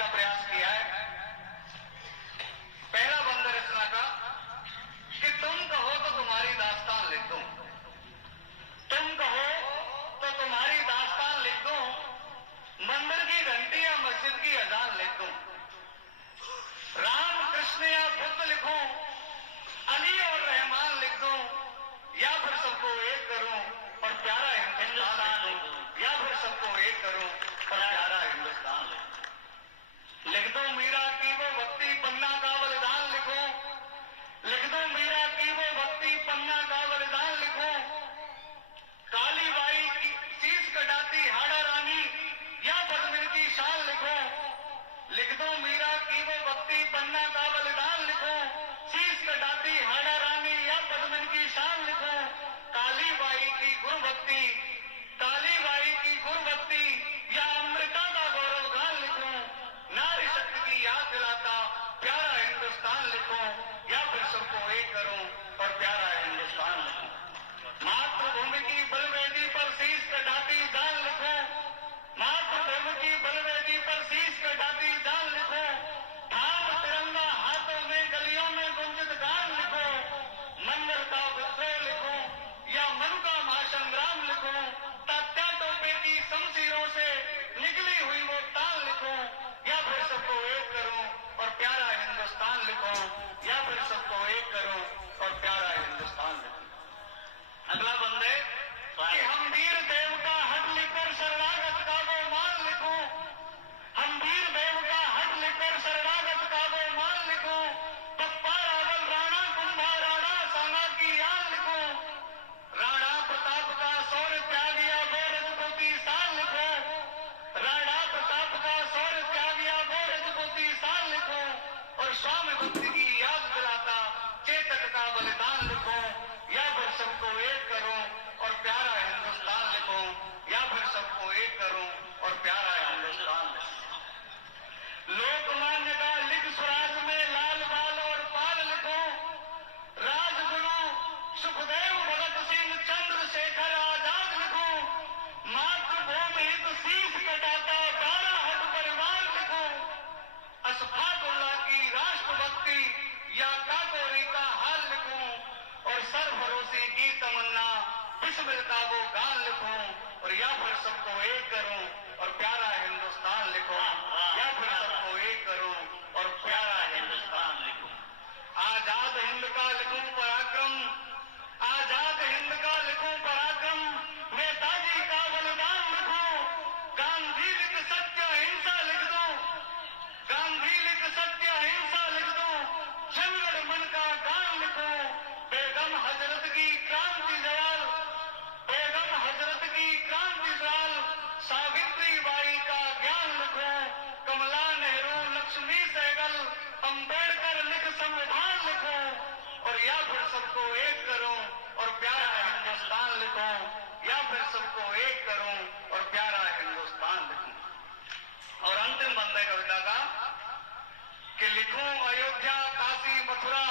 का प्रयास किया है। पहला बंद रचना का कि तुम कहो तो तुम्हारी दास्तान लिख दूं, तुम कहो तो तुम्हारी दास्तान लिख दूं, मंदिर की घंटी या मस्जिद की अजान लिख दूं, राम कृष्ण या बुद्ध लिखूं, अली और रहमान लिख दूं, या फिर सबको एक करूं और प्यारा हिंदुस्तान लिख दूं, या फिर सबको एक करूं और प्यारा हिंदुस्तान लिख दूं, मीरा की वो भक्ति पन्ना का बलिदान लिखूं, लिख दूं मीरा की वो भक्ति पन्ना का बलिदान लिखूं, काली बाई की शीश कटाती हाड़ा रानी या पद्मिनी की शान लिखूं, लिख दूं मीरा की वो भक्ति पन्ना का बलिदान लिखूं, शीश कटाती हाड़ा रानी या पद्मिनी की शान लिखूं, काली बाई की गुरुभक्ति, काली बाई की गुरुभक्ति या अमृता का गौरव गान लिखूं, नारी शक्ति की याद दिलाता प्यारा हिंदुस्तान लिखूं, या फिर सबको एक करूं और प्यारा हिंदुस्तान लिखूं, मातृभूमि की बलवेदी पर शीश कटाती जान लिखूं, मातृभूमि की बलवेदी पर शीश कटाती जान लिखूं, थाम तिरंगा हाथों में गलियों में गुंजित गान लिखूं, मंगल का विद्रोह लिखूं या मनु का महासंग्राम लिखूं, तात्या टोपे की शमशीरों से निकली हुई वो ताल लिखूं, या फिर सबको एक करूं और प्यारा हिंदुस्तान लिखूं, या फिर सबको एक करूं और प्यारा हिंदुस्तान लिखूं। अगला बंद है कि हम वीर देव का हट लिखकर शरणागत का वो मान लिखूं, हम वीर देव का हट लिखकर शरणागत का वो मान लिखूं, पप्पा रावल राणा कुंभा राणा सांगा की याद लिखूं, राणा प्रताप का शौर्य त्याग या वो रजपूती शान लिखूं, राणा प्रताप का शौर्य त्याग या वो रजपूती शान लिखूं, और स्वामी भक्ति की याद दिलाता चेतक का बलिदान लिखूं, या फिर सबको एक करूं और प्यारा हिंदुस्तान लिखूं, या फिर सबको एक करूं और प्यारा हिंदुस्तान लिखूं। लोकमान्य का लिख स्वराज में लाल बाल और पाल लिखूं, राजगुरु सुखदेव भगत सिंह चंद्रशेखर आजाद लिखूं, मातृभूमि हित शीश कटाता बारा हट परिवार लिखूं, अशफाकुल्लाह की राष्ट्रभक्ति या काकोरी का हाल लिखूं, और सरफरोशी की तमन्ना बिस्मिल का वो गान लिखूं, और या फिर सबको एक करूं और प्यारा हिंदुस्तान लिखूं, या फिर सबको एक करूं और प्यारा हिंदुस्तान लिखूं। आजाद हिंद का लिखूं पराक्रम, आजाद हिंद का लिखूं पराक्रम, नेताजी का बलिदान लिखूं, गांधी लिख सत्य अहिंसा लिख दूं, गांधी लिख सत्य अहिंसा लिख दूं, जनगण मन का गान लिखूं, बेगम हजरत की क्रांति दयाल, बेगम हजरत की क्रांति दयाल सावित्री बाई का ज्ञान लिखूं, कमला नेहरू लक्ष्मी सहगल अंबेडकर लिख संविधान लिखूं, और या फिर सबको एक करूं और प्यारा हिंदुस्तान लिखूं, या फिर सबको एक करूं और प्यारा हिंदुस्तान लिखूं। और अंतिम बंद है कविता का कि लिखूं अयोध्या काशी मथुरा,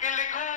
कि लिखूं